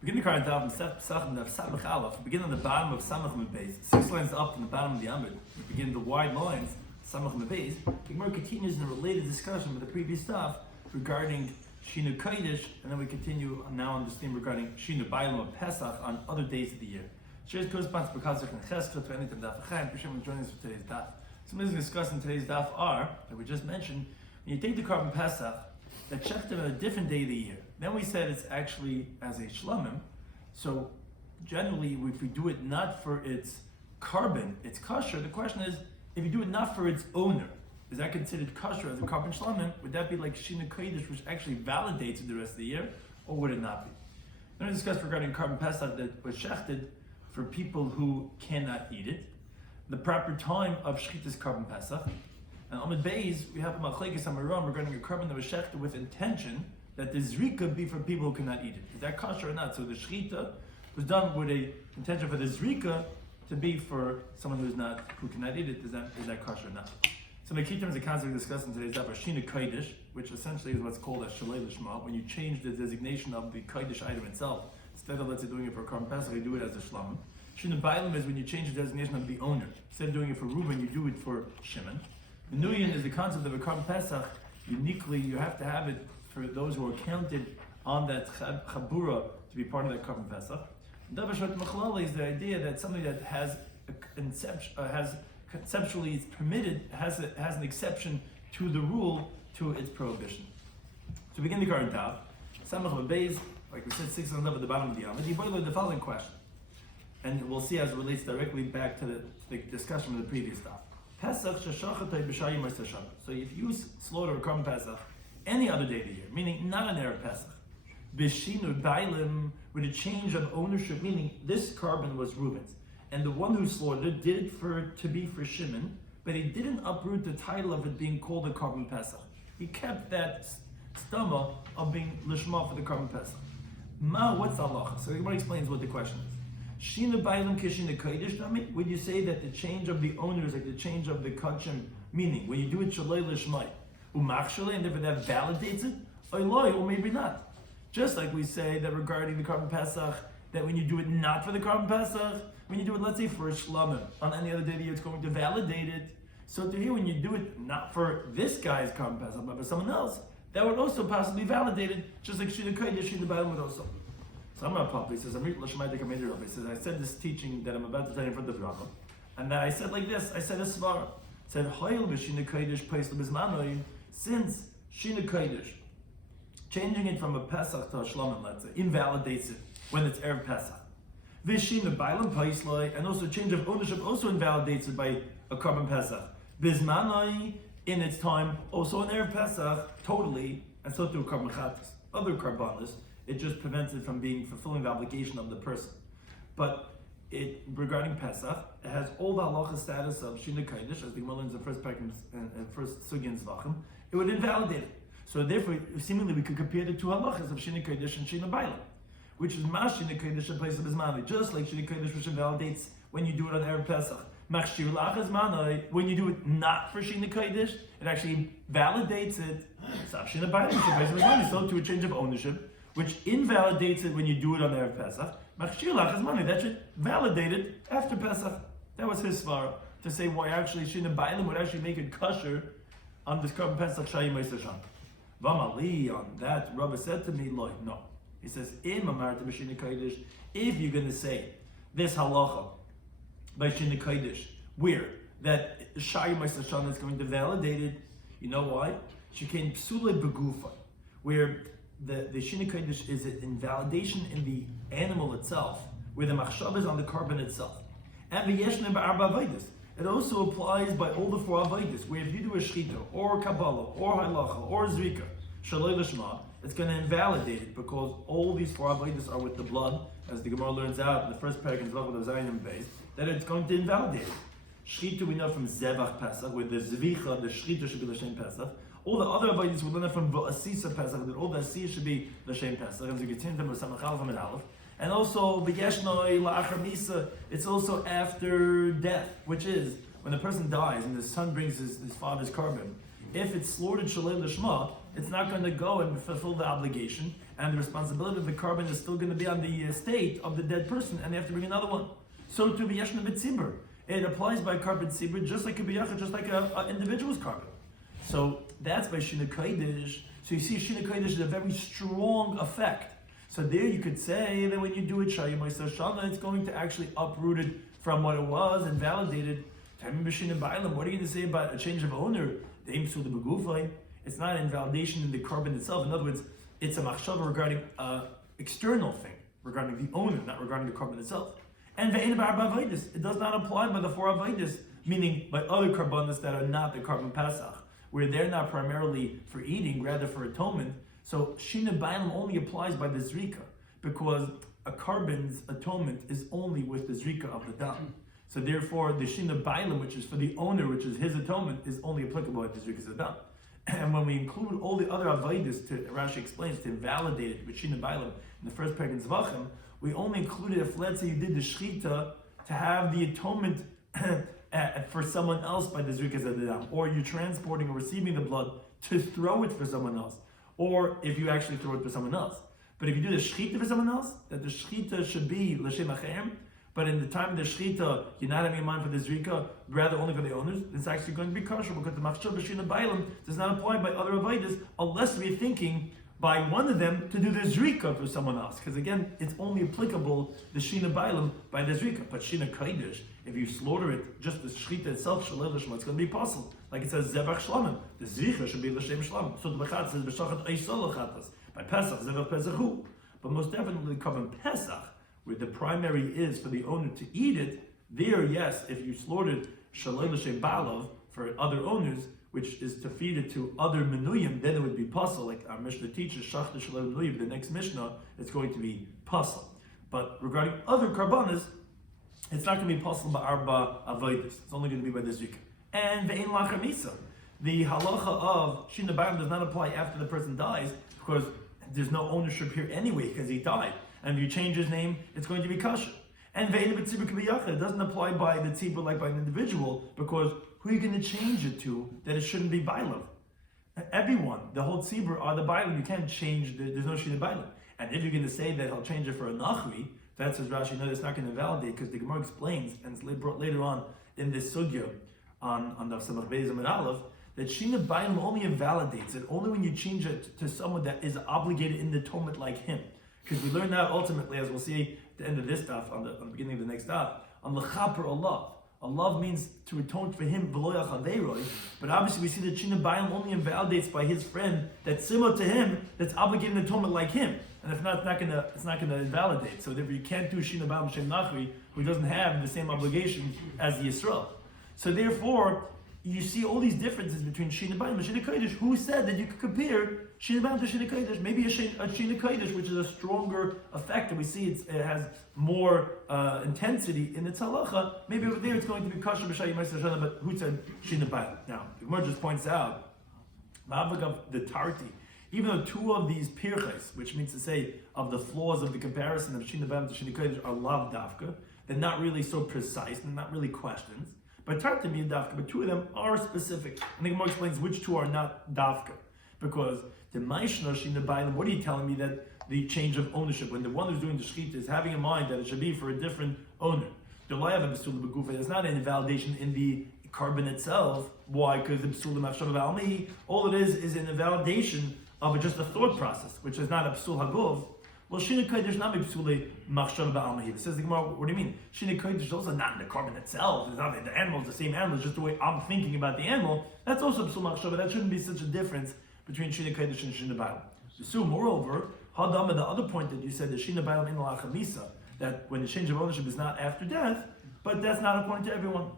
Begin the current Daf Pesachim Daf Samach Aleph. Begin on the bottom of Samach Mebez. 6 lines up from the bottom of the Amud. We begin the wide lines, Samach Mebez. The Gemara continues in a related discussion with the previous stuff regarding Shinu Kodesh, and then we continue now on this theme regarding Shinu Bailam of Pesach on other days of the year. Shares corresponds to Pesach and Cheskel to anything Daf Chaim. Appreciate you joining us for today's Daf. Some things discussed in today's Daf are that we just mentioned. When you take the carbon Pesach, that checked on a different day of the year. Then we said it's actually as a shlomim. So generally, if we do it not for its carbon, it's kosher. The question is, if you do it not for its owner, is that considered kosher as a carbon shlomim? Would that be like Shinu Kodesh, which actually validates it the rest of the year, or would it not be? Then we discussed regarding carbon pesach that was shechted for people who cannot eat it, the proper time of shchitas carbon pesach. And on the Beis, we have a machlekes hamaram regarding a carbon that was shechted with intention that the zrika be for people who cannot eat it. Is that kosher or not? So the shechita was done with a intention for the zrika to be for someone who cannot eat it. Is that kosher or not? So the key terms of concept discussed in today's daf are Shinu Kodesh, which essentially is what's called a shalei lishma. When you change the designation of the Kodesh item itself, instead of let's say doing it for carbon pesach, you do it as a shlamim. Shinu Bailam is when you change the designation of the owner. Instead of doing it for Reuben, you do it for Shimon. The Nuyin is the concept of a carbon pesach. Uniquely, you have to have it for those who are counted on that chabura to be part of that carbon pesach. Daf Yomi is the idea that something that has conceptually is permitted has an exception to the rule to its prohibition. To begin the current Daf, Samach Mebez, like we said, 6 on at the bottom of the Amud. He boiled the following question, and we'll see as it relates directly back to the discussion of the previous Daf. Pesach sheshachatay b'shayim ha'sashana. So if you slaughter a carbon Pesach any other day of the year, meaning not an Erev Pesach, b'shinu bailim, with a change of ownership, meaning this carbon was Reuben's, and the one who slaughtered it did it to be for Shimon, but he didn't uproot the title of it being called a carbon Pesach. He kept that stomach of being lishma for the carbon Pesach. What's the halacha? So everybody explains what the question is. Shinu bailim kishinu kodesh dami. Would you say that the change of the owner is like the change of the kachim? Meaning, when you do it shalei lishmai, umachshalei, and if that validates it, or maybe not. Just like we say that regarding the carbon pesach, that when you do it not for the carbon pesach, when you do it, let's say for a shlamim, on any other day of the year, it's going to validate it. So to here, when you do it not for this guy's carbon pesach, but for someone else, that would also possibly validate it, just like shinu kodesh, shinu bailim would also. So I'm a papa, he says, I said this teaching that I'm about to tell you in front of Rama, and then I said like this, I said a svara. I said, since Shinu Kodesh, changing it from a Pesach to a Shlamim, let's say, invalidates it when it's Erev Pesach. V'shinu Bailam Paislai, and also change of ownership also invalidates it by a carbon Pesach. Bizmanai, in its time, also an Erev Pesach, totally, and so to a carbon Chatas. Other carbonas, it just prevents it from fulfilling the obligation of the person. But regarding Pesach, it has all the halacha status of Shinu Kodesh, as the Gemara learns in the first parak and first Sugya in Zvachim. It would invalidate it. So therefore, seemingly we could compare the two halachas of Shinu Kodesh and Shinu Bailam, which is Mah Shinu Kodesh in place of Bismanai, just like Shinu Kodesh, which invalidates when you do it on Erev Pesach. Machshir lachas manai, when you do it not for Shinu Kodesh, it actually validates it. Shinu Bailam, so to a change of ownership, which invalidates it when you do it on Erev Pesach. Machshir lachas manai, that should validate it after Pesach. That was his svara, to say why actually Shinu Bailam would actually make it kosher on this carbon Pesach Shayim Eisashan. Vamali, on that, Rabbi said to me, no. He says, if you're going to say this halacha by Shinu Kodesh, where that Shayim Eisashan is going to validate it, you know why? Shekain psule begufa, where the Shinu Kodesh is an invalidation in the animal itself, where the machshav is on the carbon itself. And v'yeshne ba'arba avodas. It also applies by all the 4 avodas, where if you do a shchita, or kabbalah, or halacha, or zrika, shalei lishma, it's going to invalidate it because all these 4 avodas are with the blood, as the Gemara learns out in the first parak in Zvachim of Zayin base, that it's going to invalidate it. Shchita we know from Zevach Pesach, where the zvicha, the shchita should be l'shem Pesach. All the other avodas we learn from V'asisa Pesach, that all the asiyah should be l'shem Pesach, as you get into with Samach Aleph and Aleph. And also, b'yeshnoi la'achar misa, it's also after death, which is when the person dies and the son brings his father's carbon. If it's slaughtered shalei lishma, it's not going to go and fulfill the obligation, and the responsibility of the carbon is still going to be on the estate of the dead person, and they have to bring another one. So to b'yeshna b'tzibur, it applies by carbon tzibur just like a b'yachad, just like an individual's carbon. So that's by Shina Kodesh. So you see, Shina Kodesh is a very strong effect. So there you could say that when you do it Shayim Shana, it's going to actually uproot it from what it was and validate it. What are you going to say about a change of owner? It's not an invalidation in the carbon itself. In other words, it's a machshava regarding an external thing, regarding the owner, not regarding the carbon itself. And it does not apply by the 4 avodas, meaning by other carbonas that are not the carbon Pesach, where they're not primarily for eating, rather for atonement. So Shina Bailam only applies by the Zrika, because a carbon's atonement is only with the Zrika of the Dam. So therefore, the Shina Bailam, which is for the owner, which is his atonement, is only applicable at the Zrika of the Dam. And when we include all the other avodas, Rashi explains, to invalidate it with Shina Bailam in the first parak in Zvachim, we only included if, let's say, you did the Shchita to have the atonement for someone else by the Zrikas of the Dam, or you're transporting or receiving the blood to throw it for someone else, or if you actually throw it for someone else. But if you do the Shchita for someone else, that the Shchita should be L'Shem Achem, but in the time of the Shchita, you're not having in mind for the Zrika, rather only for the owners, it's actually going to be kosher, because the Machshav Shina Bailam does not apply by other avodas, unless we're thinking by one of them to do the Zrika for someone else. Because again, it's only applicable, the Shina Bailam, by the Zrika. But Shina Kodesh, if you slaughter it, just the Shchita itself, Shalei L'Shma, it's going to be possible. Like it says, Zebach Shlamim, the Zrika should be L'Shem Shlam. So the Bechat says, B'shachat Eisol L'chatas. By Pesach, Zebach Pesachu. But most definitely, carbon Pesach, where the primary is for the owner to eat it, there, yes, if you slaughtered Shalei L'Shem Balav for other owners, which is to feed it to other menuyim, then it would be puzzle. Like our Mishnah teaches, Shachta Shalei Menuyim, the next Mishnah, it's going to be puzzle. But regarding other karbanas, it's not going to be puzzle by Arba Avodas. It's only going to be by the Zrika. And Ve'en Lachamisa. The halacha of Shina Bailam does not apply after the person dies, because there's no ownership here anyway, because he died. And if you change his name, it's going to be kasher. And Ve'en B'tzibur K'biyachad, it doesn't apply by the tzibur like by an individual, because who are you going to change it to that it shouldn't be Bailam? Everyone, the whole tzibur are the Bailam. You can't change, there's no Shina Bailam. And if you're going to say that he'll change it for a Nachri, that says Rashi, no, that's not going to validate, because the Gemara explains, and it's brought later on in this sugya, on Daf Samach Beis and Aleph, that Shina Bailam only invalidates it only when you change it to someone that is obligated in the atonement like him. Because we learn that ultimately, as we'll see at the end of this daf, on the beginning of the next daf, on L'chaper Allah. Allah means to atone for him, but obviously we see that Shina Bailam only invalidates by his friend that's similar to him, that's obligated in atonement like him. And if not, it's not gonna invalidate. So therefore you can't do Shina Bailam Shem Nachri, who doesn't have the same obligation as the Yisrael. So therefore, you see all these differences between Shina Bailam and Shina Kodesh. Who said that you could compare Shina Bailam to Shina Kodesh? Maybe a Shina Kodesh, which is a stronger effect, and we see it has more intensity in its halacha. Maybe over there it's going to be kosher b'shayim ma'aseh, but who said Shina Bailam? Now, the Gemara just points out, the Tarti, even though two of these pirches, which means to say of the flaws of the comparison of Shina Bailam to Shina Kodesh, are lav dafka, they're not really so precise, they're not really questions. But Tarti means dafka, but two of them are specific. And the Gemara explains which two are not dafka. Because the Maishna Shina Bailam, what are you telling me that the change of ownership, when the one who's doing the shechita is having in mind that it should be for a different owner? There's not an invalidation in the carbon itself. Why? Because the psul machshav almi, all it is an invalidation of just a thought process, which is not a psul hagov. Well, Shina Kodesh not be psul machshav almi. It says the Gemara, what do you mean? Shina Kodesh is also not in the carbon itself. It's not the animal is the same animal. It's just the way I'm thinking about the animal. That's also psul machshav. That shouldn't be such a difference between Shina Kodesh and Shina Bailam. So moreover, Hadam, the other point that you said, the Shina Bailam in Lachamisa, that when the change of ownership is not after death, but that's not according to everyone.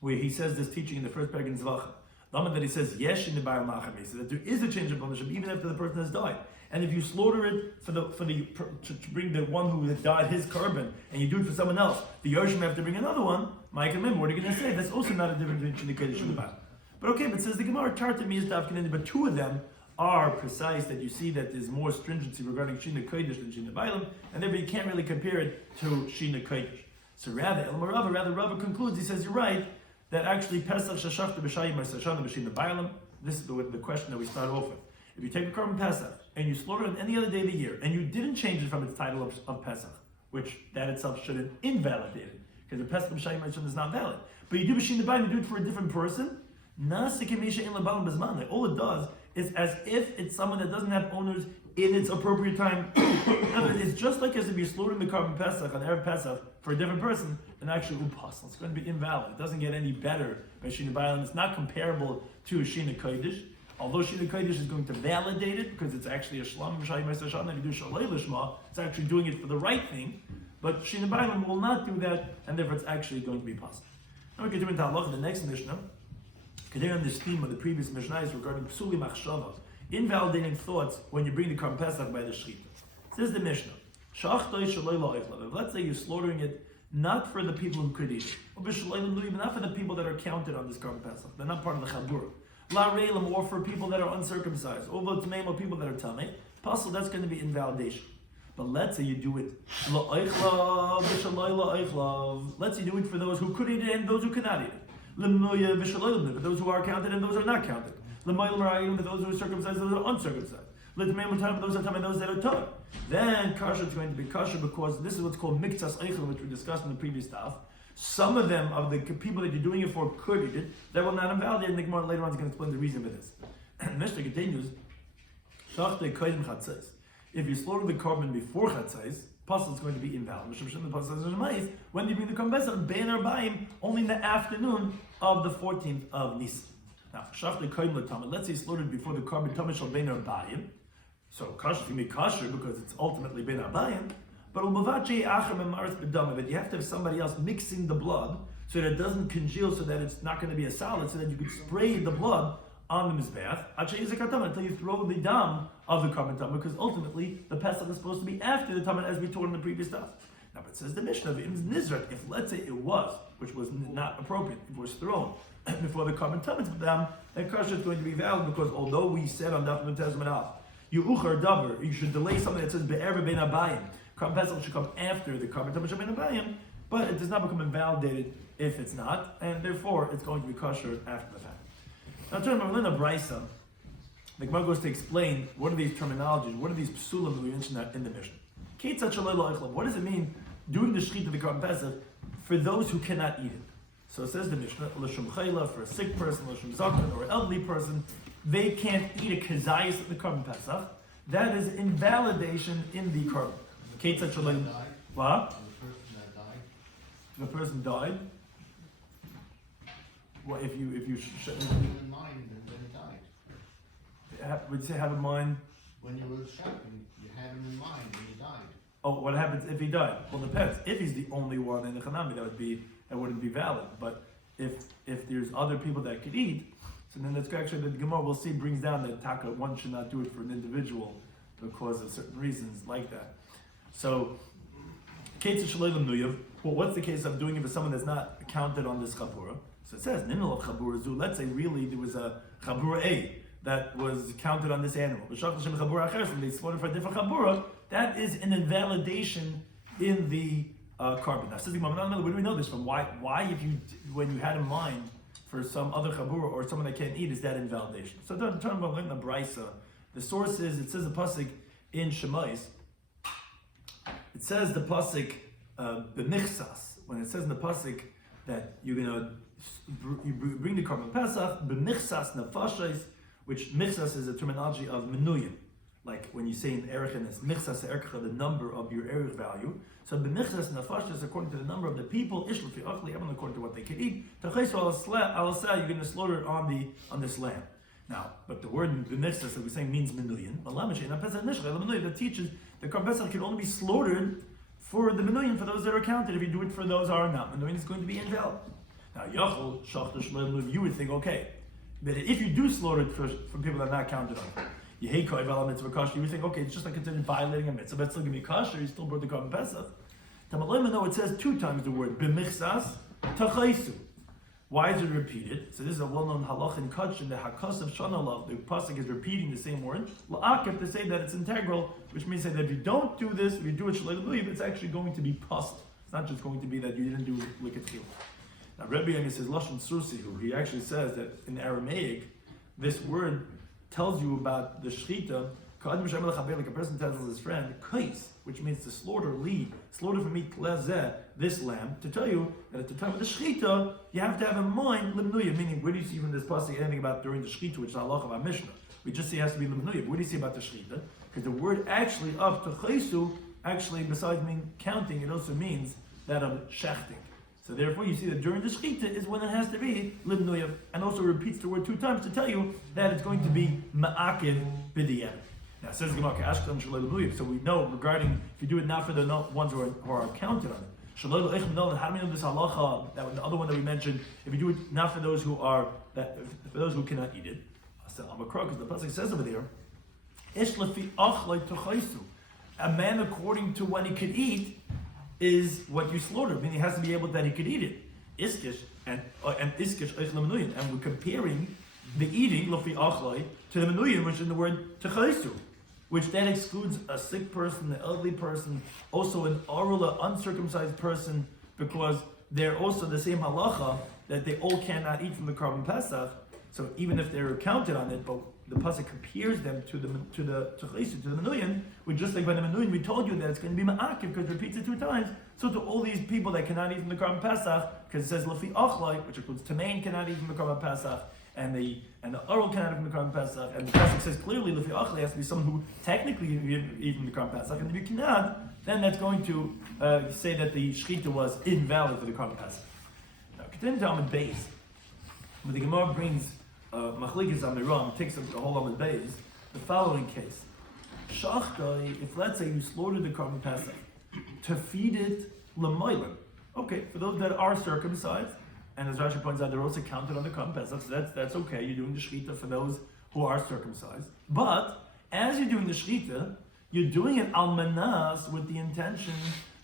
Where he says this teaching in the first parak in Zvachim, that he says yes Shina Bailam Lachamisa, that there is a change of ownership even after the person has died. And if you slaughter it to bring the one who had died his carbon, and you do it for someone else, the Yoshim have to bring another one. Mike, remember, what are you going to say? That's also not a difference between Shina Kodesh and Shina Bailam. But okay, but says the Gemara, Tartami is Dafkin, but two of them are precise, that you see that there's more stringency regarding Shina Kodesh than Shina Bailam, and therefore you can't really compare it to Shina Kodesh. So rather Rava concludes, he says, you're right, that actually Pesach Shashachta B'Shayim Sashana B'Shina Bailam, this is the question that we start off with. If you take a korban Pesach and you slaughter it on any other day of the year, and you didn't change it from its title of Pesach, which that itself shouldn't invalidate it, because the Pesach B'Shayim is not valid. But you do B'Shin L'Bayim, you do it for a different person. All it does is as if it's someone that doesn't have owners in its appropriate time. It's just like as if you're slaughtering the korban Pesach on Erev Pesach for a different person, and actually upassal. It's going to be invalid. It doesn't get any better by Shina B'Ayim. It's not comparable to a Shina Kodesh. Although Shina Kodesh is going to validate it because it's actually a Shlam B'Shayim Eisashana, and you do Shalei Lishma, it's actually doing it for the right thing. But Shina B'Ayim will not do that, and therefore it's actually going to be possible. Now we continue into Halacha, the next Mishnah. Continuing on this theme of the previous Mishnah is regarding Psuli Machshava, invalidating thoughts when you bring the Korban Pesach by the Shechita. Says the Mishnah, let's say you're slaughtering it not for the people who could eat it, not for the people that are counted on this Korban Pesach. They're not part of the Chabur. La Reilam, or for people that are uncircumcised, or people that are Tamei. Possible that's going to be invalidation. But let's say you do it. Let's say you do it for those who could eat it and those who cannot eat it. For those who are counted and those who are not counted. For those who are circumcised and those who are uncircumcised. For those who are tamei and those that are taught. Then kasher is going to be kasher because this is what's called miktsas eichel, which we discussed in the previous Daf. Some of them, of the people that you're doing it for, could eat it. That will not invalidate, and the Gemara later on is going to explain the reason for this. Mishnah continues, if you slaughter the korban before chatzais, Pasal is going to be invalid. When you bring the korban Pesach, bein arbaim, only in the afternoon of the 14th of Nisan. Now, let's say slaughtered before the korban tamid shel bein arbaim. So kasher can be kasher because it's ultimately bein arbaim. But that you have to have somebody else mixing the blood so that it doesn't congeal, so that it's not going to be a solid, so that you could spray the blood on the mizbeach until you throw the dam of the korban tamid, because ultimately the Pesach is supposed to be after the tamid, as we taught in the previous stuff. Now, but it says the Mishnah, if let's say it was, which was not appropriate, it was thrown before the korban tamid dam, that kasher is going to be valid, because although we said on Daf Yomi you uchar davar, you should delay something that says be'erev bein abayim. Korban Pesach should come after the korban tamid shel bein abayim, but it does not become invalidated if it's not, and therefore it's going to be kasher after the fact. Now, turn to Melina Brisa. The Gemara goes to explain what are these terminologies, what are these psulim that we mentioned in the Mishnah. What does it mean doing the shechita of the korban Pesach for those who cannot eat it? So it says the Mishnah, l'shum chayla, for a sick person, l'shum zaken, or an elderly person, they can't eat a kazayis of the korban Pesach. That is invalidation in the korban. What? The person died. Well, if you in mind and then it died. Would you say have in mind? When you were shopping, you had him in mind and he died. Oh, what happens if he died? Well, it depends. If he's the only one in the Chanami, that wouldn't be valid. But if there's other people that could eat, so then that's actually the Gemara we'll see brings down that taka, one should not do it for an individual because of certain reasons like that. So, what's the case of doing it for someone that's not counted on this chabura? So it says, let's say really there was a chabura A that was counted on this animal. They slaughtered for a different chabura. That is an invalidation in the korban. Now, says the Gemara, where do we know this from? Why when you had in mind for some other chabura or someone that can't eat, is that invalidation? So turn about the Brisa. The source is, it says the pasuk in Shemais. It says the pasuk b'nichsas. When it says in the pasuk that you bring the korban Pesach b'nichsas nefashos, which michsas is a terminology of menuyim. Like when you say in Erechinus, michsas ercha, the number of your erech value. So b'nichsas nefashos, according to the number of the people, ishlu fi achli, everyone according to what they can eat. Tachesu alasah, you're going to slaughter it on this lamb. Now, but the word b'nichsas that we're saying means menuyim. That teaches the korban Pesach can only be slaughtered for the menuyim, for those that are counted. If you do it for those that are not menuyim, it's going to be invalid. Now, yachol shachta shleim, you would think, okay, but if you do slaughter it for people that are not counted on, you hate koiv mitzvah kasher, you would think, okay, it's just like considered violating a mitzvah, but it's still going to be kasher, you still brought the korban Pesach. No, it says 2 times the word b'michsas tachaisu. Why is it repeated? So this is a well-known halach in Kachin, the hakas of shanalav, the pasuk is repeating the same word, la'akif, to say that it's integral, which means that if you don't do this, if you do it shleim, it's actually going to be past. It's not just going to be that you didn't do likatchil. Now, Rabbi Yomi says lashon sursihu. He actually says that in Aramaic, this word tells you about the shechita, like a person tells his friend, kais, which means to slaughter for meat this lamb, to tell you that at the time of the shechita, you have to have in mind limnuya, meaning where do you see from this pasuk anything about during the shechita, which is halach of our Mishnah? We just say it has to be limnuya. But what do you see about the shechita? Because the word actually of techaisu, actually besides meaning counting, it also means that of shechting. So therefore you see that during the shechita is when it has to be limnuya, and also repeats the word 2 times to tell you that it's going to be ma'akiv b'diyah. Now it says Gemara, Ashkelon shalei limnuya. So we know regarding if you do it not for the ones who are counted on it. Shalei l'eichem, how do we know this halacha? That was the other one that we mentioned. If you do it not for those who are for those who cannot eat it. Because the pasuk says over there, Ish lefi achlei techaisu. A man according to when he could eat is what you slaughter. I mean, he has to be able that he could eat it. Iskish and iskish eich lemenuyin, and we're comparing the eating lefi achlei to the menuyin, which is in the word techaisu, which then excludes a sick person, an elderly person, also an oral, uncircumcised person, because they're also the same halacha that they all cannot eat from the carbon pesach. So even if they're counted on it, but the pasuk compares them to the menuyin, which just like by the menuyin, we told you that it's going to be ma'akiv because it repeats it 2 times. So to all these people that cannot eat from the carbon pesach, because it says lefi achlai, which includes tamain cannot eat from the carbon pesach, and the oral cannot eat from the carbon pesach, and the pasuk says clearly lefi achlai has to be someone who technically eat from the carbon pesach, and if you cannot, then that's going to say that the shechita was invalid for the carbon pesach. Now, continue to Amud Beis, when the Gemara brings Machlikas Amiram, takes up the whole Amud Beis, the following case. Shachtai, if let's say you slaughtered the carbon pesach to feed it l'maylim. Okay, for those that are circumcised, and as Rashi points out, they're also counted on the carbon pesach, so that's okay, you're doing the shechita for those who are circumcised. But, as you're doing the shechita, you're doing it al manas with the intention,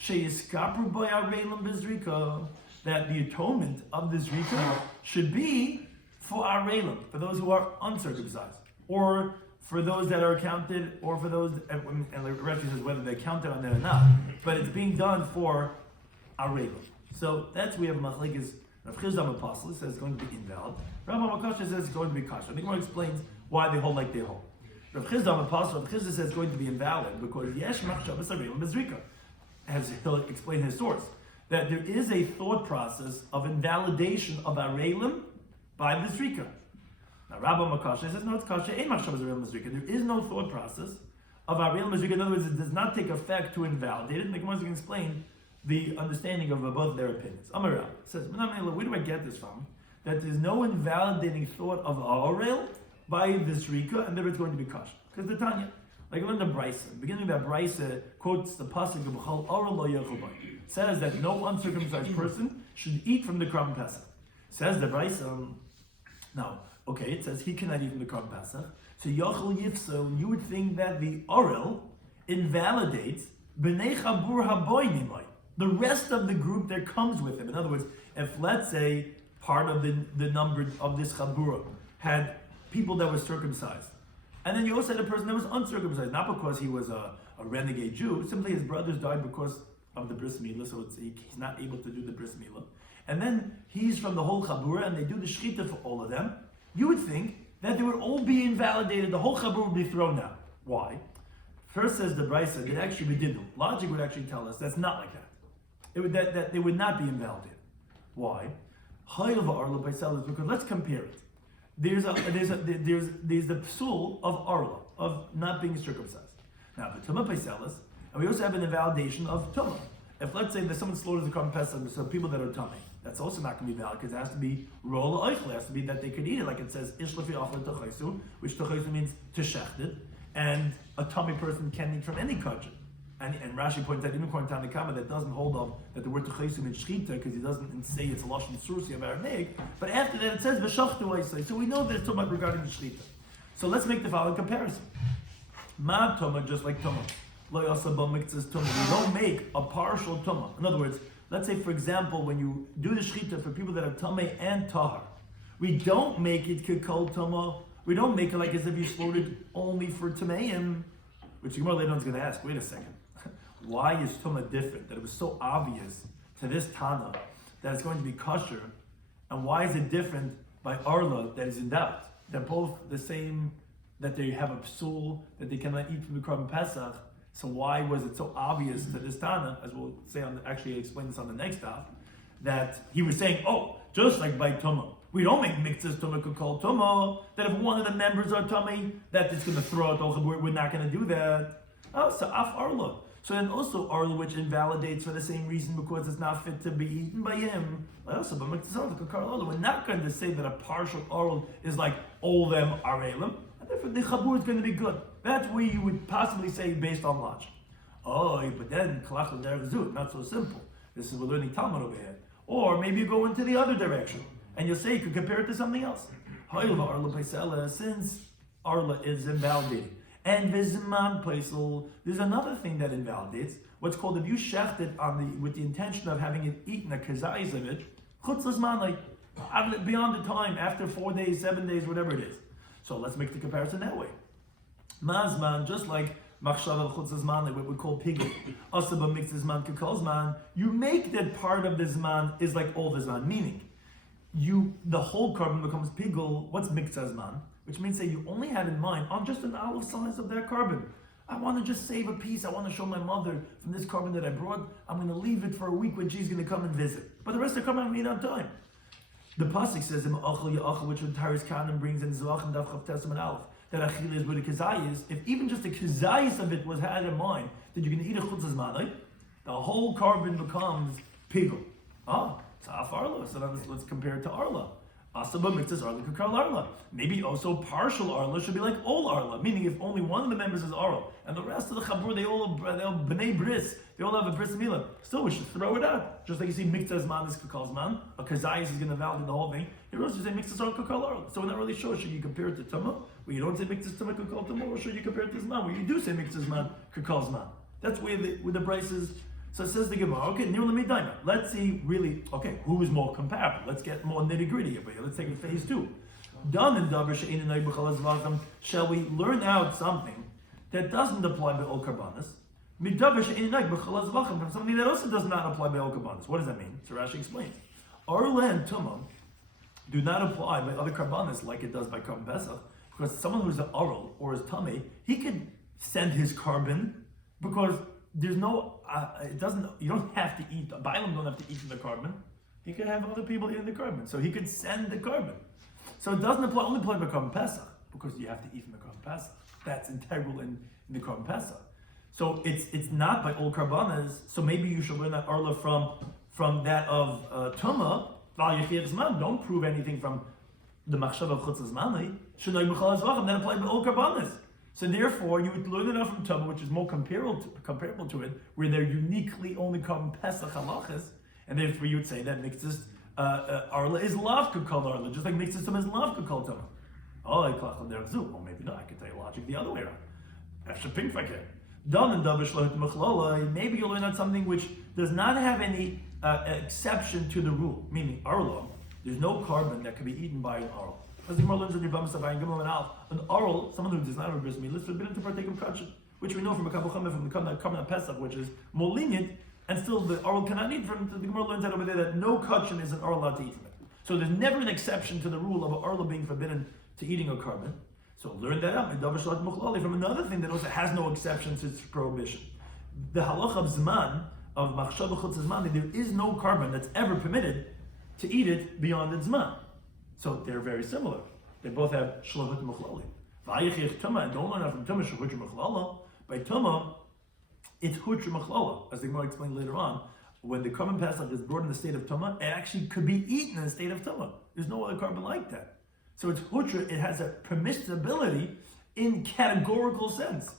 sheyiskapru b'yareilim b'zrika, that the atonement of the zrika should be for areilim, for those who are uncircumcised, or for those that are counted, or for those, and the Rashi says whether they're counted on it or not, but it's being done for areilim. So that's we have machlekes. Rav Chizam Apostle says it's going to be invalid. Rabbi Makasha says it's going to be kosher. The Gemara explains why they hold like they hold. Rav Chizam Apostle, Rav Chizam says it's going to be invalid because yesh machshavas areilim bezrika, as he'll explain his source, that there is a thought process of invalidation of areilim by the zrika. Now Rabbi Makasha says no, it's kosher. Ein machshavas areilim bezrika. There is no thought process of areilim bezrika. In other words, it does not take effect to invalidate it. And the Gemara is going to explain the understanding of both their opinions. Amaral says, where do I get this from? That there's no invalidating thought of Arel by this Rika, and there it's going to be kosher. Because the Tanya, like in the Brisa, beginning of that Brisa quotes the pasuk of B'chal Arel lo yochel bo, says that no uncircumcised person should eat from the Korban Pesach. Says the Brisa, now, okay, it says he cannot eat from the Korban Pesach, so yochel yifso, you would think that the Arel invalidates b'nei chabur haboy, the rest of the group that comes with him. In other words, if let's say part of the number of this chabura had people that were circumcised, and then you also had a person that was uncircumcised, not because he was a renegade Jew, simply his brothers died because of the bris milah, so he's not able to do the bris milah, and then he's from the whole chabura, and they do the shechita for all of them, you would think that they would all be invalidated, the whole chabura would be thrown out. Why? First says the Brisa that actually we didn't. Logic would actually tell us that's not like that. That they would not be invalidated. Why? Because let's compare it. There's the psul of arla, of not being circumcised. Now the tumah paiselis, and we also have an invalidation of tumah. If let's say that someone slaughters the korban pesach, so people that are tummy, that's also not going to be valid because it has to be rola oichle, it has to be that they could eat it, like it says ish lefi achla techaisu, which techaisu means to shecht it, and a tummy person can eat from any kosher. And Rashi points out, even according to Tanakama, that doesn't hold up that the word techaisu means shechita because he doesn't say it's a lashon sursi of Aramaic. But after that, it says v'shachtu oisei. So we know that it's talking about regarding the shechita. So let's make the following comparison. Ma tumah, just like tumah. Lo yasabah miktzas tumah. We don't make a partial tumah. In other words, let's say, for example, when you do the shechita for people that are tamei and tahar, we don't make it kikol tumah. We don't make it like as if you slaughtered only for tameim, which the Gemara later on is going to ask. Wait a second. Why is tumah different? That it was so obvious to this Tana that it's going to be kosher, and why is it different by Arla that is in doubt? They're both the same that they have a psul, that they cannot eat from the Korban Pesach. So why was it so obvious to this Tana, as we'll say actually explain this on the next Daf, that he was saying, oh, just like by Tumah, we don't make mixes Tumah could call Tumah, that if one of the members are Tummy, that it's going to throw out all Chabur, we're not going to do that. Oh, so Af Arla. So then also Arla, which invalidates for the same reason because it's not fit to be eaten by him. Also, but we're not going to say that a partial Arla is like all them are Elam, and therefore the Chabur is going to be good. That's where you would possibly say based on logic. Oh, but then Kalach L'Derech Zut, not so simple. This is we're learning Talmud over here. Or maybe you go into the other direction and you'll say you could compare it to something else. Since Arla is invalidating. And Vizman Paisel, there's another thing that invalidates. What's called if you shechted with the intention of having it eaten a kazayis of it, chutz l'zman, like beyond the time, after 4 days, 7 days, whatever it is. So let's make the comparison that way. Mazman, just like machshav chutz l'zman, like what we call pigul, asaba mixed zman kekol zman, you make that part of the zman is like all the zman, meaning the whole carbon becomes pigul. What's mixed zman? Which means that you only had in mind on just an olive size of that carbon. I want to just save a piece. I want to show my mother from this carbon that I brought. I'm going to leave it for a week when she's going to come and visit. But the rest of the carbon I need on time. The pasuk says, which with Taris Kanan brings in Zalach and Daf Chav Testament Aleph, that Achil is with a kazayis. If even just a kazayis of it was had in mind, that you're going to eat a chutz zman, the whole carbon becomes pigul. It's half Arla. So now let's compare it to Arla. Asaba mixes Arla Kakal Arla. Maybe also partial Arla should be like all Arla, meaning if only one of the members is Arla and the rest of the Chabur they all b'nei bris, they all have a bris milah. Still, we should throw it out. Just like you see mixes man is Kakal Zman, a Kazayis is going to validate the whole thing. You also say mixes Arla Kakal Arla. So we're not really sure. Should you compare it to Tumah, where you don't say mixes Tumah Kakal Tumah, or should you compare it to Zman, where you do say mixes man Kakal Zman? That's where the prices. So it says the Gemara, okay, let's see really, okay, who is more comparable? Let's get more nitty gritty over here. Let's take it phase 2. Shall we learn out something that doesn't apply by all karbanis? From something that also does not apply by all karbanis. What does that mean? So Rashi explains. Arla and Tumah do not apply by other karbanis like it does by Korban Pesach, because someone who's an Aral or is Tameh, he could send his carbon because there's no, you don't have to eat, Bailam don't have to eat from the carbon. He could have other people eating the carbon. So he could send the carbon. So it doesn't only apply by Korban Pesach, because you have to eat from the Korban Pesach. That's integral in the Korban Pesach. So it's not by all karbanas. So maybe you should learn that Arla from that of Tumah. Don't prove anything from the Machshav of Chutz Zmani. Then apply by all karbanas. So therefore, you would learn it out from Tumah, which is more comparable to it, where they're uniquely only Korban Pesach halachas, and therefore you would say that mixes Arla is lavka called Arla, just like mixes Tumah is lavka called Tumah. Oh, maybe not. I can tell you logic the other way around. Maybe you'll learn out something which does not have any exception to the rule, meaning Arla, there's no carbon that can be eaten by an Arla. As the Gemara learns in Yibam Savai and Gimel and Alf, an Aral, someone who does not have a bris milah, is forbidden to partake of kachim, which we know from a couple from the Korban Pesach, which is more lenient, and still the Aral cannot eat from. The Gemara learns out over there that no kachim is an Aral allowed to eat from it. So there's never an exception to the rule of an Aral being forbidden to eating a carbon. So learn that out from another thing that also has no exception to its prohibition. The halach of Zman, of Machshav Chutz Zman, there is no carbon that's ever permitted to eat it beyond its Zman. So they're very similar. They both have shlavut mechlali. Vayich Tumah, and don't learn out from Tumah shlavut mechlala. By Tumah, it's hutra mechlala. As the Gemara explained later on, when the Korban Pesach is brought in the state of Tumah, it actually could be eaten in the state of Tumah. There's no other carbon like that. So it's hutra. It has a permissibility in categorical sense.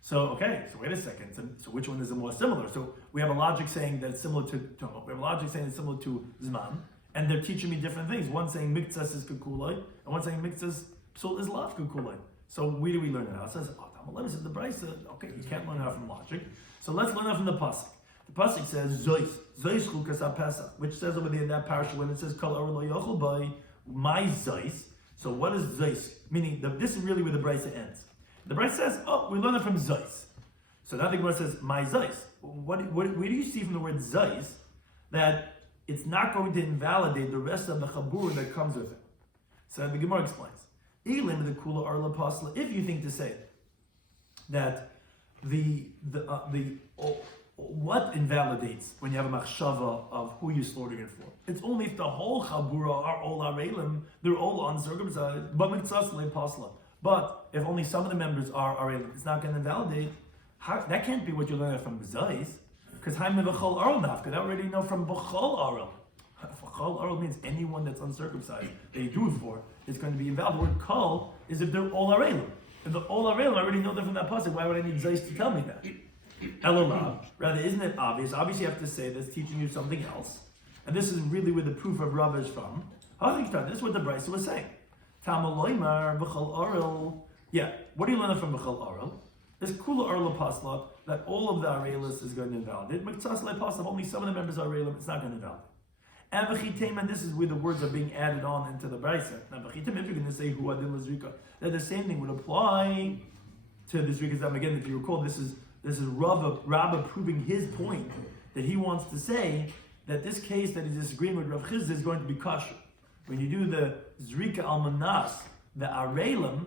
So wait a second. So which one is the more similar? So we have a logic saying that it's similar to Tumah. We have a logic saying it's similar to Zman. And they're teaching me different things. One saying miktzas is kukulai, and one saying miktzas psul is lav kukulai. So where do we learn it out? It says, says the Brisa. Okay, you can't learn it out from logic. So let's learn it from the pasuk. The pasuk says zois chukas pesach, which says over there in that parasha when it says kol or lo yochel by my zois. So what is zois? Meaning this is really where the Brisa ends. The Brisa says, we learn it from zois. So now the Gemara says my zois. Where do you see from the word zois that it's not going to invalidate the rest of the chabur that comes with it? So the Gemara explains. Elim the kula arla pasla. If you think to say that what invalidates when you have a machshava of who you're slaughtering it for? It's only if the whole chabura are all arelim, they're all uncircumcised. But pasla. But if only some of the members are arelim, it's not going to invalidate. That can't be what you're learning from Zayis, because Haim v'chol aral nafka. That already know from b'chol aral. B'chol aral means anyone that's uncircumcised that you do it for is going to be invalid. The word kol is if they're all arelim. If they're all arelim, I already know them from that pasuk. Why would I need Zayis to tell me that? Elamah. Rather, isn't it obvious? Obviously, you have to say that's teaching you something else. And this is really where the proof of Rabbah is from. This is what the Brisa was saying. Tamaloymar b'chol aral. Yeah, what do you learn from b'chol aral? There's kula arla pasla that all of the arelis is going to invalidate. Maktsas le pasla, only some of the members are arelim, it's not going to invalidate. And b'chitem, and this is where the words are being added on into the Brisa. Now b'chitem, if you're going to say hu adin l'zrika, that the same thing would apply to the zrika zam. Again, if you recall, this is Rabbah proving his point that he wants to say that this case that he's disagreeing with Rav Chizda is going to be kosher. When you do the zrika al manas, the arelim,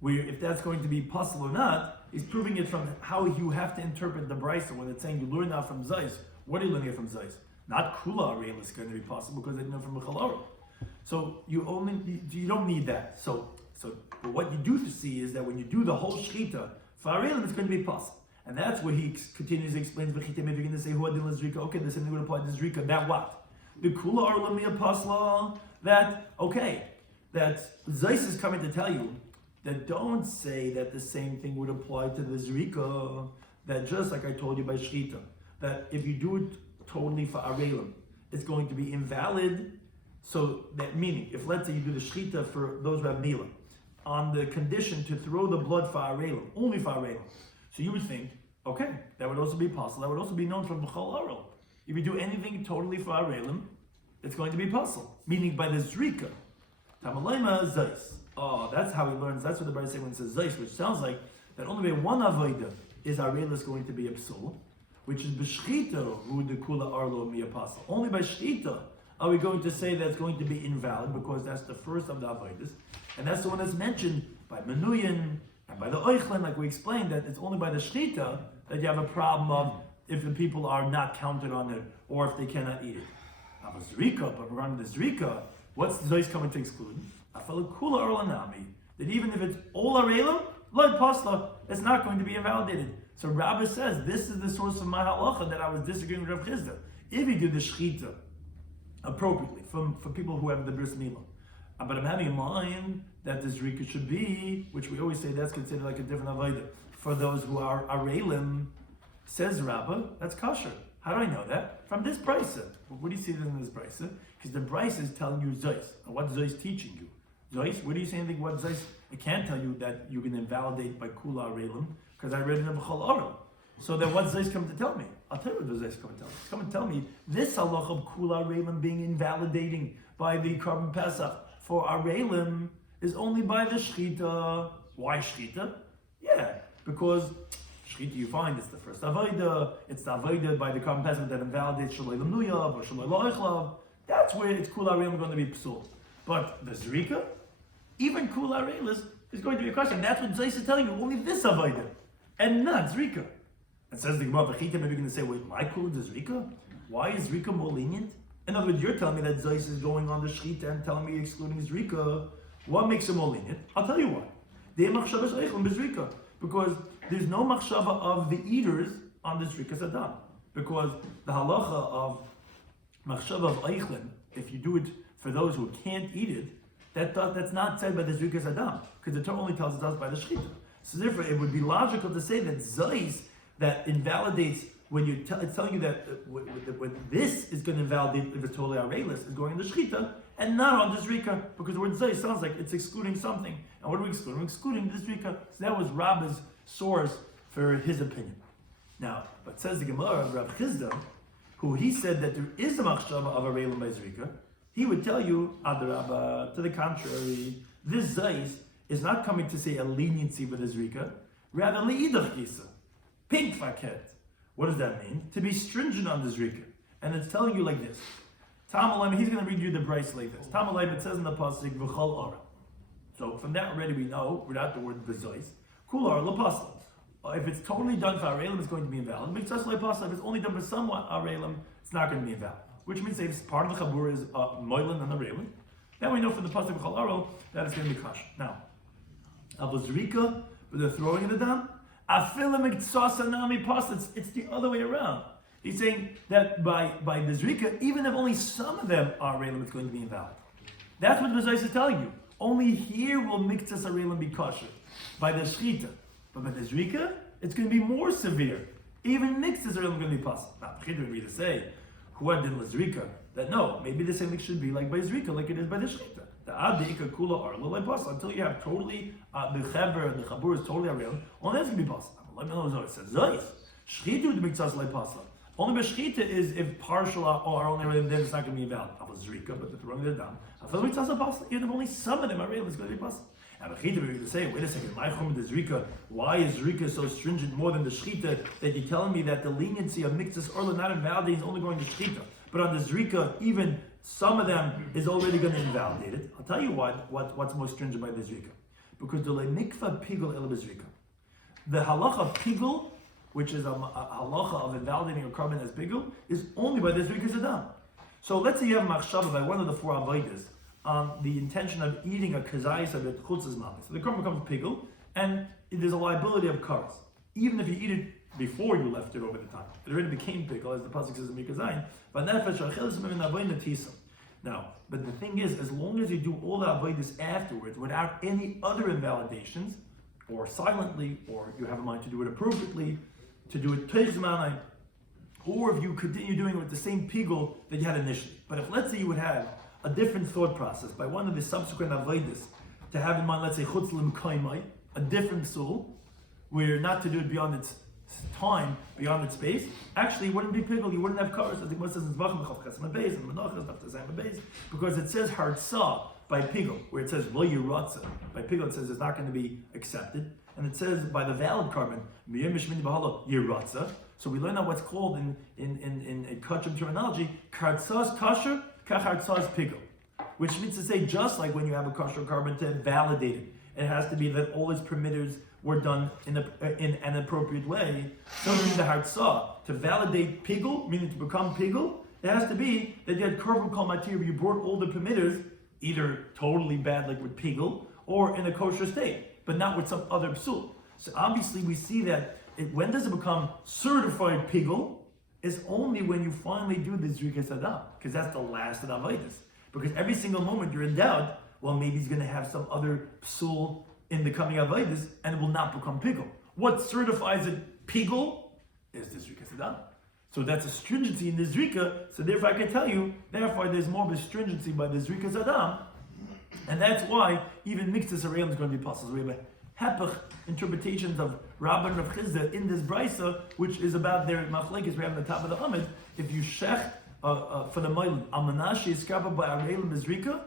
where if that's going to be possible or not, he's proving it from how you have to interpret the Brisa when it's saying you learn that from Zayis. What are you learning from Zayis? Not kula areil is going to be possible because they know from Mechalor. So you don't need that. So but what you do see is that when you do the whole shchita for areilim, it's going to be possible, and that's where he continues to explain. If you're going to say who adin l'zrika, okay, the same thing would apply to zrika. That what? The kula arelim mia pasla. That Zayis is coming to tell you that don't say that the same thing would apply to the zrika, that just like I told you by shchita, that if you do it totally for arelim, it's going to be invalid. So that meaning, if let's say you do the shchita for those who have mila, on the condition to throw the blood for arelim, only for arelim, so you would think, okay, that would also be possible. That would also be known from b'chol aral. If you do anything totally for arelim, it's going to be possible. Meaning by the zrika, tamalayma zayis. Oh, that's how he learns. That's what the Brisa says when it says Zayis, which sounds like that only way one avodah is Arel is going to be a psul, which is b'shchita who the kula arlo mi apostle. Only by shchita are we going to say that's going to be invalid because that's the first of the avodas, and that's the one that's mentioned by Menuyin and by the Oichlin, like we explained, that it's only by the shchita that you have a problem of if the people are not counted on it or if they cannot eat it. Now the zrika, but regarding the zrika, what's the Zayis coming to exclude? That even if it's all arelim, Lord Pasla, it's not going to be invalidated. So Rabbah says this is the source of my halacha that I was disagreeing with Rav Chizda. If you do the shchita appropriately for people who have the bris milah, but I'm having in mind that the zrika should be, which we always say that's considered like a different avodah for those who are arelim. Says Rabbah, that's kosher. How do I know that? From this brisa. What do you see in this brisa? Because the brisa is telling you Zayis. And what Zayis teaching you? Zayis, what do you say anything what Zayis? It can't tell you that you can invalidate by kula arelim, because I read it in b'chol aral. So then what Zayis come to tell me? I'll tell you what the Zayis come to tell me. It's come to tell me this halacha of kula arelim being invalidating by the Karban Pesach for arelim is only by the shchita. Why shchita? Yeah, because shchita you find it's the first avodah. It's the avodah by the Karban Pesach that invalidates shaloi l'mnuyav or shaloi lo'ichlav. That's where it's kula arelim going to be psul. But the zrika, even kula arelis is going to be a question. That's what Zayis is telling you. Only this avodah and not zrika. And says the Gemara, maybe you're going to say, wait, my kula is zrika? Why is zrika more lenient? In other words, you're telling me that Zayis is going on the shchita and telling me excluding zrika. What makes it more lenient? I'll tell you why. Because there's no machshava of the eaters on the zrika sadam. Because the halacha of machshava of eichlin, if you do it for those who can't eat it, that's not said by the zrika sadam, because the Torah only tells us by the shchita. So therefore, it would be logical to say that Zayis that invalidates when you it's telling you that when this is going to invalidate if it's totally arelis is going in the shchita and not on the zrika, because the word Zayis sounds like it's excluding something. And what are we excluding? We're excluding the zrika. So that was Rabbah's source for his opinion. Now, but says the Gemara of Rav Chizda, who he said that there is a machshava of arelim by zrika, he would tell you, Adarabba, to the contrary, this Zayis is not coming to say a leniency with the zrika, rather li'idach gisa, pink faket. What does that mean? To be stringent on the zrika. And it's telling you like this. Tamalayim, he's going to read you the Brisa like this. Tamalayim, it says in the pasuk, v'chol ora. So from that already we know, without the word bezois, kula or lapasla. If it's totally done for arelim, it's going to be invalid. Mitzvahs lapasla, if it's only done for somewhat arelim, it's not going to be invalid. Which means that if part of the chabur is moilin and arelim, then we know from the pasuk b'chol arel that it's going to be kosher. Now, avozrika, but they're throwing in the dam. It's the other way around. He's saying that by the zrika, even if only some of them are arelim, it's going to be invalid. That's what the Zayis is telling you. Only here will miktas arelim be kosher by the shchita, but by the zrika, it's going to be more severe. Even miktas arelim are going to be possible. Now, the chiddush would be to say, huadin lazrika, that no, maybe the same thing should be like by zrika, like it is by the shchita. The adika kula are lulay until you have totally the chaber, the chabur is totally arelim. Only that's going to be possible. Let me know what it says. Zayis shchita the miktas lepasa. Only b'shchita is if partial or only arelim, then it's not going to be invalid. Zrika, but the throwing it down. Even if only some of them are real, it's going to be possible. And the chita we're going to say, wait a second, my chum the zrika. Why is zrika so stringent more than the shchita that you're telling me that the leniency of mixes orla not invalidate is only going to shchita, but on the zrika even some of them is already going to invalidate it. I'll tell you what's more stringent by the zrika, because the mikva pigul el bezrika, the halacha of pigul, which is a halacha of invalidating a carbon as pigul, is only by the zrika zadam. So let's say you have machshava by one of the four avodas on the intention of eating a kazayis of it chutzes mamis. So the korban becomes pigul, and there's a liability of cars. Even if you eat it before you left it over the time, it already became pigul, as the pasuk says in Mikazayin. Now, but the thing is, as long as you do all the avodas afterwards without any other invalidations, or silently, or you have a mind to do it appropriately, to do it teichzmanai, or if you continue doing it with the same pigul that you had initially. But if, let's say, you would have a different thought process by one of the subsequent avodas to have in mind, let's say, chutz l'mkaimai, a different soul, where not to do it beyond its time, beyond its space, actually it wouldn't be pigul, you wouldn't have cars, as the Gemara says in Zvachim, Chav Chesem Beis, and Menachas, Daf Tezayim Beis, because it says hartzah by pigul, where it says lo yiratza, by pigul it says it's not going to be accepted, and it says by the valid carbon, miyim mishmini b'hala yiratza. So we learn now what's called in kachim terminology, kartzas kasher, kachartzas pigul, which means to say just like when you have a kosher carbon to validate it, it has to be that all its permitters were done in an appropriate way. So in the hartzah, to validate pigul, meaning to become pigul, it has to be that you had korban kol matir, you brought all the permitters, either totally bad like with pigul, or in a kosher state, but not with some other psul. So obviously we see that when does it become certified pigul? Is only when you finally do the zrikas adam, because that's the last of the avodas. Because every single moment you're in doubt, well, maybe he's going to have some other psul in the coming avodas, and it will not become pigul. What certifies it pigul is the zrikas adam. So that's a stringency in the zrika. So therefore, I can tell you, therefore, there's more of a stringency by the zrikas adam, and that's why even mixtus arelim is going to be possible. So we have a hepech interpretations of Rabbi and Rav Chizda in this brisa, which is about their machlekes we have on the top of the Amid. If you shech for the Moilin, Amanashi is covered by Arelim Mizrika,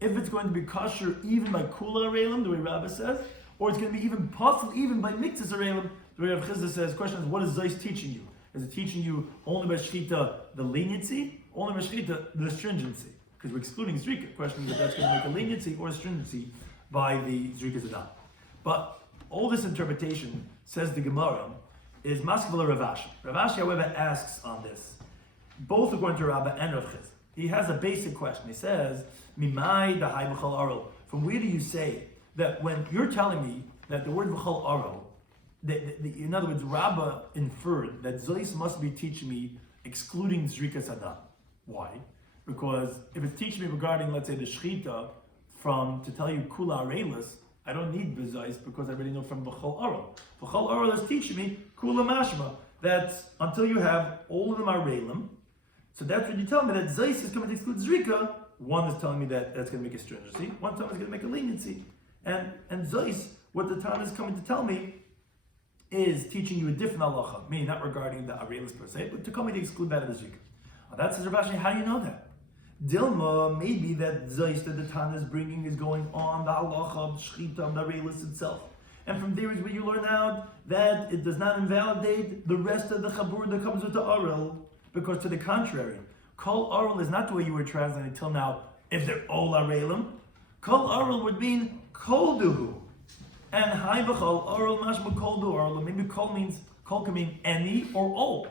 if it's going to be kosher even by Kula Arelim, the way Rabbi says, or it's going to be even possible even by Mixus Arelim, the way Rav Chizda says, question is, what is Zayis teaching you? Is it teaching you only by Shchita the leniency, only by Shchita the stringency? Because we're excluding Zrika. Question is if that's going to make a leniency or a stringency by the Zrika Zadah. But all this interpretation, says the Gemara, is Maskevela Ravashi. Ravashi, however, asks on this, both according to Rabbah and Rav Chizda. He has a basic question. He says, Mimai dahai b'chol arol. From where do you say that when you're telling me that the word b'chol arol, in other words, Rabbah inferred that Zayis must be teaching me excluding Zrikas Adam. Why? Because if it's teaching me regarding, let's say, the Shchita, to tell you Kula Arelis, I don't need Bezais because I already know from B'chol Arol. B'chol Arol is teaching me Kula Mashma, that until you have all of them are Reilim, so that's when you tell me that Zais is coming to exclude Zrika. One is telling me that that's going to make a stringency, one time is going to make a leniency. And Zais, what the Tana is coming to tell me, is teaching you a different halacha, meaning not regarding the Arelis per se, but to come to exclude that of the Zrika. Now that says Rav Ashi, how do you know that? Dilma, maybe that Zayis that the Tana is bringing is going on the halacha of Shchita of the Arelis itself. And from there is where you learn out that it does not invalidate the rest of the Chabur that comes with the Arel, because to the contrary, Kol Arel is not the way you were translating till now, if they're all Arelim. Kol Arel would mean kolduhu. And hai v'chol oral mashma koldu oral. Maybe kol can mean any or all.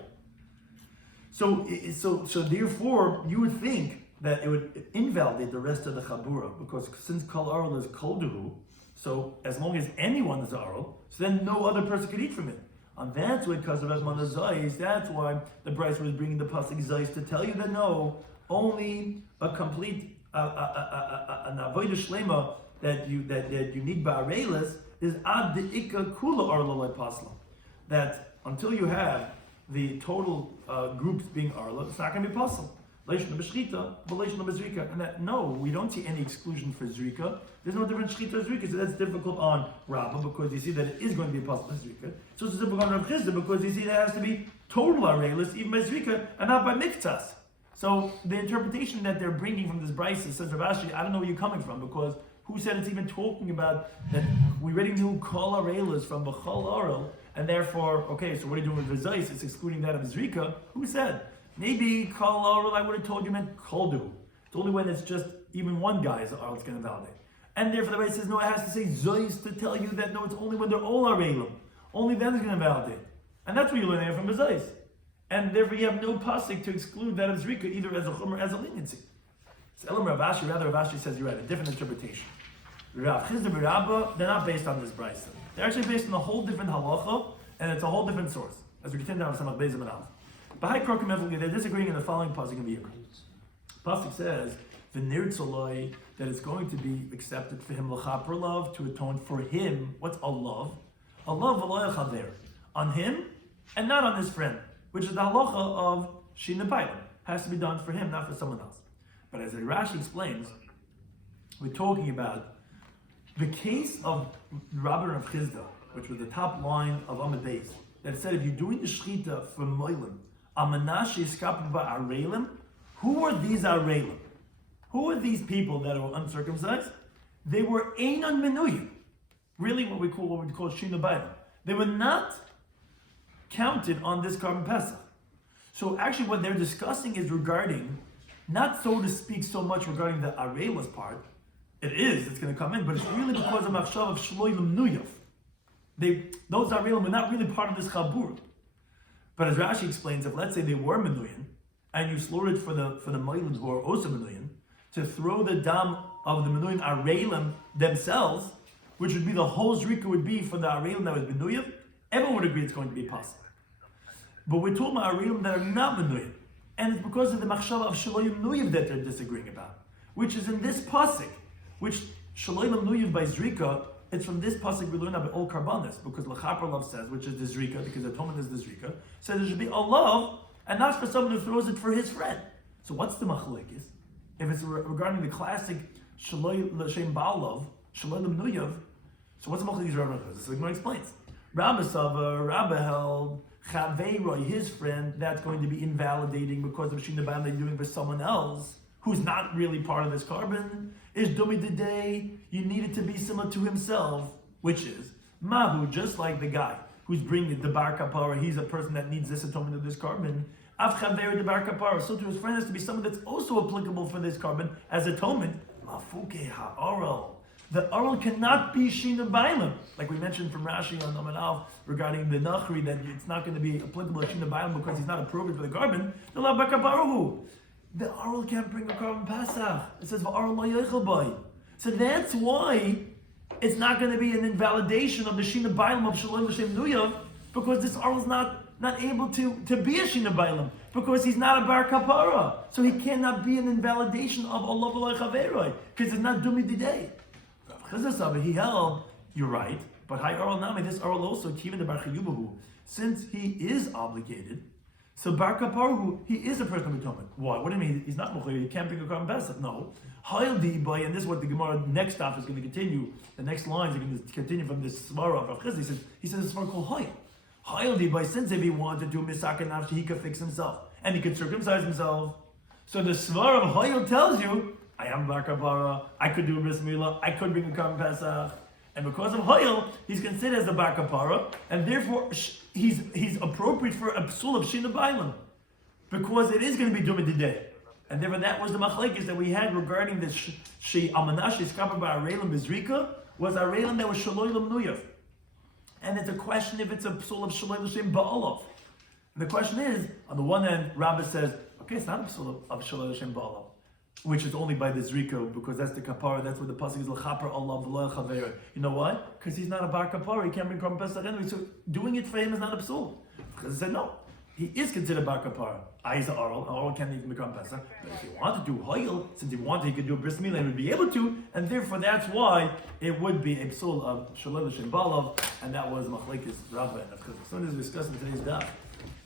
So therefore, you would think that it would invalidate the rest of the chabura, because since kol oral is kolduhu, so as long as anyone is oral, so then no other person could eat from it. And that's why, because of Esman Zayis, that's why the Bryce was bringing the pasuk Zayis to tell you that no, only a complete an avodah shlema that you need ba'arelis is ad the ikka kula arla pasla. That until you have the total groups being arla, it's not going to be possible. Leishna b'shchita, v'leishna b'zrika, and that no, we don't see any exclusion for zrika. There's no difference shchita or zrika, so that's difficult on Rabbah because you see that it is going to be possible zrika. So it's difficult on Rav Chisda because you see that it has to be total arelis even by zrika and not by miktas. So the interpretation that they're bringing from this brisa says Rav Ashi, I don't know where you're coming from, because who said it's even talking about that we already knew kol arelis from b'chol oral, and therefore, okay, so what are you doing with v'zayis? It's excluding that of zrika. Who said? Maybe kol oral, I would have told you meant koldu. It's only when it's just even one guy is oral it's going to validate. And therefore the Rebbe says, no, it has to say zayis to tell you that no, it's only when they're all arelim. Only then it's going to validate. And that's what you're learning from v'zayis. And therefore you have no pasuk to exclude that of zrika, either as a chum or as a leniency. So Elam Rav Ashi, rather Rav Ashi says you're right, a different interpretation. Rav Chisda B'Rabba, they're not based on this brisa. They're actually based on a whole different halacha, and it's a whole different source. As we continue down Samach Beis and Alf. Bahai Krokim, they're disagreeing in the following pasuk of the Yibra. Pasuk says, "V'nirtzoloi," that it's going to be accepted for him l'chaper love, to atone for him. What's a love? A love v'lo yachaver, on him and not on his friend, which is the halacha of shina bailam. Has to be done for him, not for someone else. But as Rashi explains, we're talking about the case of Rabbi Rav Chisda, which was the top line of Amud Beis, that said if you're doing the shchita for moilim, amanashi iskapim ba'arelim, who are these arelim? Who are these people that are uncircumcised? They were einon menuyim, really what we call shina bailam. They were not counted on this carbon pesach. So actually what they're discussing is regarding, not so to speak so much regarding the arelas part. It's going to come in, but it's really because of machshav of shloim nuyav. Those arelim were not really part of this chabur. But as Rashi explains, if let's say they were menuyin, and you slaughtered for the moilim who are also menuyin, to throw the dam of the menuyin arelim themselves, which would be the whole zrika would be for the arelim that was menuyin, everyone would agree it's going to be possible. But we're talking about arelim that are not menuyin, and it's because of the machshava of shloim nuyav that they're disagreeing about, which is in this pasuk, which shloim nuyav by zrika. It's from this pasuk we learn about all karbanis, because l'chaper love says, which is the zrika, because atonement is the zrika, says there should be a love, and not for someone who throws it for his friend. So what's the machlekes? If it's regarding the classic shloim l'shem ba'alav, shloim nuyav, so what's the machlekes Rabbi does? This is what explains. Rabbi Sava, Rabbi held Chaveiroi, his friend, that's going to be invalidating because of Shina Bam they're doing for someone else who's not really part of this carbon. Is Dumi Didei, you need it to be similar to himself, which is Mahu, just like the guy who's bringing the Bar Kapara, he's a person that needs this atonement of this carbon. Av Chaveir the Bar Kapara, so to his friend has to be someone that's also applicable for this carbon as atonement. Mafuke ha'oral. The oral cannot be Shina Bailam, like we mentioned from Rashi on Amud Alf regarding the Nachri, that it's not going to be applicable to Shina Bailam because he's not appropriate for the carbon. The oral can't bring a carbon Pesach. It says v'oral lo yochel bay. So that's why it's not going to be an invalidation of the Shina Bailam of Shalom L'Shem Nuyav, because this oral is not able to be a Shina Bailam, because he's not a Bar Kapara. So he cannot be an invalidation of Allah v'lo chaveroi, because it's not Dumi Didei. He held, you're right, but high oral nami, this oral also, Kivin the Bar Chayubahu, since he is obligated, so Bar Kaparu, he is a person of atonement. Why? What do you mean? He's not Mukhayir, he can't bring a carbon Pesach. No. Hayil Dibai, and this is what the Gemara next stop is going to continue, the next lines are going to continue from this Svara of Rav Chisda. He says it's called Hayil. Hayil Dibai, since if he wanted to do Misaka Nafshi, he could fix himself, and he could circumcise himself. So the Svara of Hayil tells you, I am Bar Kapara, I could do a bris milah, I could bring a carbon Pesach, and because of Hayil, he's considered as a Bar Kapara, and therefore he's appropriate for a psul of Shina Bailam, because it is going to be Duma Didei. And therefore that was the machlekes that we had regarding the Amanashi Skapa Ba'arelim Bezrika, was Arelim that was Shaloilam Nuyav. And it's a question if it's a psul of Shaloy L'Shem Ba'alav. And the question is, on the one hand, Rabbah says, okay, it's not a psul of Shaloy L'Shem Ba'alav, which is only by the Zriko, because that's the kapara, that's what the pasuk is, L'chaper Allah V'lo Chaver. You know why? Because he's not a bar kapara, he can't bring Korban Pesach anyway, so doing it for him is not a psul. Because he said, no, he is considered bar kapara. He's an oral can't even become Pesach. But if he wanted to do Hoyel, since he wanted, he could do a bris milah, he would be able to, and therefore that's why it would be a psul of Shaloy L'Shem Ba'alav, and that was Machlekes Rabbah. As soon as we discussed in today's daf,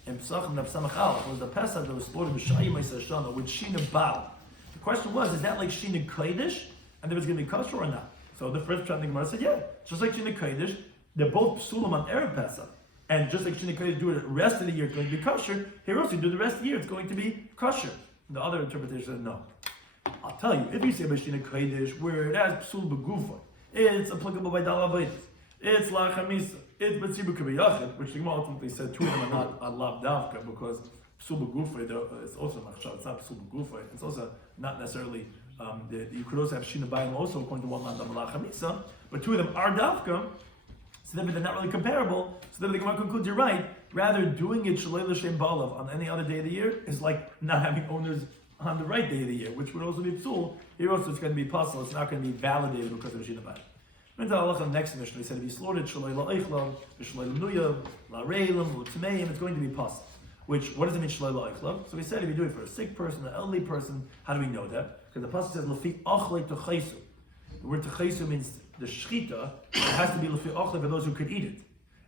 in Pesachim Daf Samach Aleph was the Pesach that was slaughtered b'Shayim Shana with Shina Baal. The question was, is that like Shina Kodesh, and there was going to be kosher or not? So the first Pshat in the Gemara said, yeah, just like Shina Kodesh, they're both psulim on Erev Pesach. And just like Shina Kodesh do it the rest of the year, it's going to be kosher. Here also, you do the rest of the year, it's going to be kosher. The other interpretation said no. I'll tell you, if you say about Shina Kodesh, where it has psul begufa, it's applicable by Dal Abayis, it's La Chamisa, it's Betzibu Kabiyachid, which the Gemara ultimately said two of them are not on Lav Davka, because psul begufa, it's also machshav, it's not psul begufa, it's also not necessarily, you could also have Shina Bayim also according to one land of La Chamisa, but two of them are Davka, so then they're not really comparable. So then the Gemara concludes, you're right. Rather, doing it Shaloy L'Shem Ba'alav on any other day of the year is like not having owners on the right day of the year, which would also be psul. Here also it's going to be possible. It's not going to be validated because of Shina Bayim. Went to Allah next mission. He said if you slaughtered Shaloy La'Eichlav, Shaloy L'Nuyav, La'Reilim, L'Tmeim, it's going to be possible. Which, what does it mean Shaloy La'Eichlav? So he said if you do it for a sick person, an elderly person, how do we know that? Because the pasuk says L'fi Achlei Techaisu. The word Techaisu means the shchita, it has to be l'fi ochlev for those who could eat it,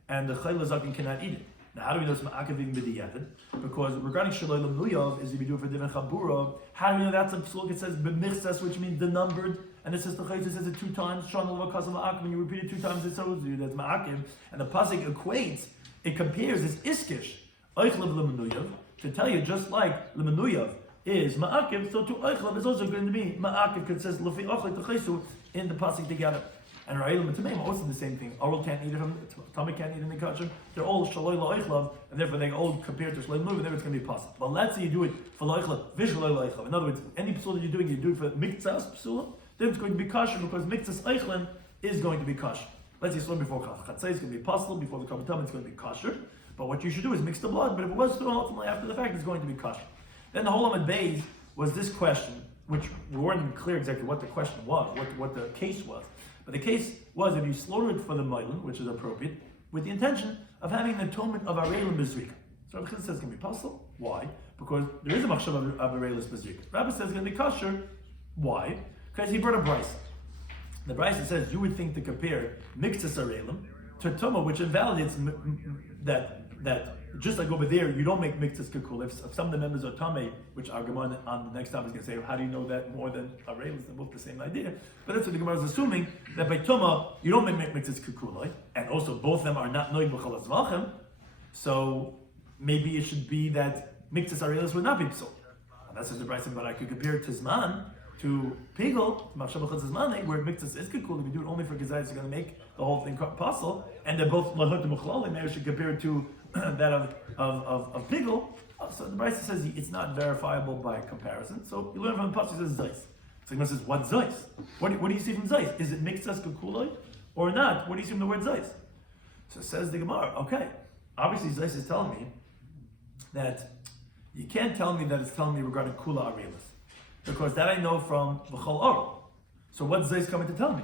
and the chayla zakin cannot eat it. Now, how do we know it's ma'akavim b'diyated? Because regarding shaloi l'mnuyav, is if you do it for different chabura, how do we know that's a psuluk? It says b'michsas, which means the numbered, and it says the chayla says it two times. Shana l'vakasav ma'akim, when you repeat it two times, it shows you that's ma'akim, and the pasuk equates, it compares this iskish oichlev l'mnuyav to tell you just like l'mnuyav is ma'akim, so to oichlev is also going to be ma'akim because it says l'fi ochlev t'chaysu in the pasuk together. And Ra'elim and Tameim also the same thing. Oral can't eat it from Tamei can't eat it in the kosher. They're all Shaloy La'Eichlav, and therefore they all compared to Shaloy L'Nuyav, and therefore it's going to be possible. But let's say you do it for La'Eichlav, V'Shaloy La'Eichlav. In other words, any psul that you're doing, you do it for Miktzas psul, then it's going to be kosher because Miktzas Eichlin is going to be kosher. Let's say Shloim before Chatzai is going to be possible, before the Kabbalah it's going to be kosher. But what you should do is mix the blood, but if it was thrown ultimately after the fact, it's going to be kosher. Then the whole Amid Beis was this question, which we weren't even clear exactly what the question was, what the case was. But the case was if you slaughter it for the Moilin, which is appropriate, with the intention of having an atonement of Areilim Bezrika. So Rabbi says it's going to be possible. Why? Because there is a machshav of Areilim Bezrika. Rabbi says it's going to be kosher. Why? Because he brought a brisa. The brisa says you would think to compare Miktzas Areilim to Tumah, which invalidates that just like over there, you don't make Miktzas Kekul. If some of the members are Tameh, which our Gemara on the next time is going to say, how do you know that more than Areilim? They're both the same idea. But that's what the Gemara is assuming, that by Tumah, you don't make Miktzas Kekul. And also, both of them are not Noig B'chol Azvachem. So maybe it should be that Miktzas Areilim would not be Psal. And that's what the Bryson, but I could compare Tizman to Pigel, where Miktzas is Kekul. If you do it only for Gezayis, you're going to make the whole thing possible. And they're both Lahut and Mechlalim. Maybe I should compare it to that of Pigel. So the Brisa says it's not verifiable by comparison. So you learn from the pasuk says Zeis. So the says, what Zeis? What do you see from Zeis? Is it Miktzas Kekuloi or not? What do you see from the word Zeis? So says the Gemara, okay, obviously Zeis is telling me that you can't tell me that it's telling me regarding Kula Arelis. Because that I know from V'chol Or. So what's Zeis coming to tell me?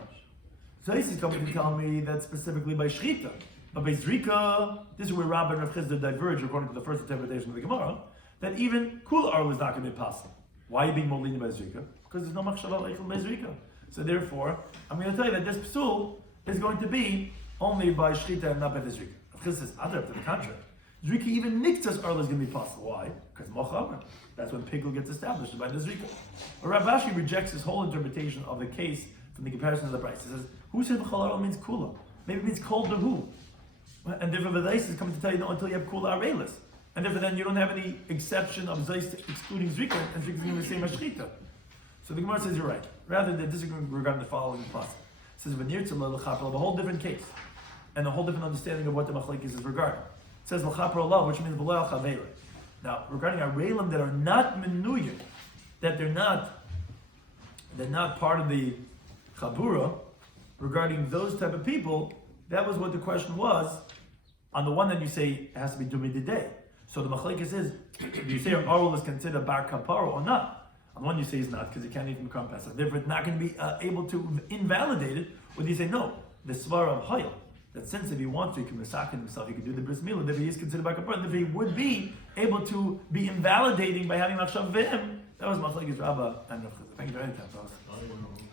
Zeis is coming to tell me that specifically by Shrita. But by Zrika, this is where Rabbi and Rav Chisda diverge according to the first interpretation of the Gemara, that even Kula Or is not going to be possible. Why are you being more lenient by Zrika? Because there's no Machshava Leichel by Zrika. So therefore, I'm going to tell you that this Psul is going to be only by Shrita and not by the Zrika. Rav Chisda says, Adar, to the contrary. Zrika even Miktzas Arla is going to be possible. Why? Because Mochamer. That's when Pigel gets established by the Zrika. But Rav Ashi rejects this whole interpretation of the case from the comparison of the price. He says, who said B'chol Arla means Kula? Maybe it means Kol Dehu. And therefore, V'dais is coming to tell you no until you have Kula Arelis. And therefore, then you don't have any exception of Zeis excluding Zrika, and Zrika is going to be the same as Shchita. So the Gemara says you're right. Rather, they're disagreeing regarding the following process. It says, V'nir Tzala L'chapel, a whole different case, and a whole different understanding of what the Machlekes is regarding. It says L'chapel Allah, which means V'lo Chaveira. Now, regarding Areilim that are not Menuyim, that they're not part of the Chabura, regarding those type of people, that was what the question was. On the one hand, you say it has to be Dumid day. So the Machlekes is, do you say Arul is considered Bar Kapara or not? On the one you say he's not, because he can't even become Pesach. Therefore, it's not going to be able to invalidate it. Or do you say, no, the Svara of Hayil, that since if he wants to, he can Mesakin himself, he can do the Bris Milah, therefore he is considered Bar Kapara, therefore he would be able to be invalidating by having Machshav V'im. That was Machlekes Rabbah and Rav Chizkiah. Thank you very much.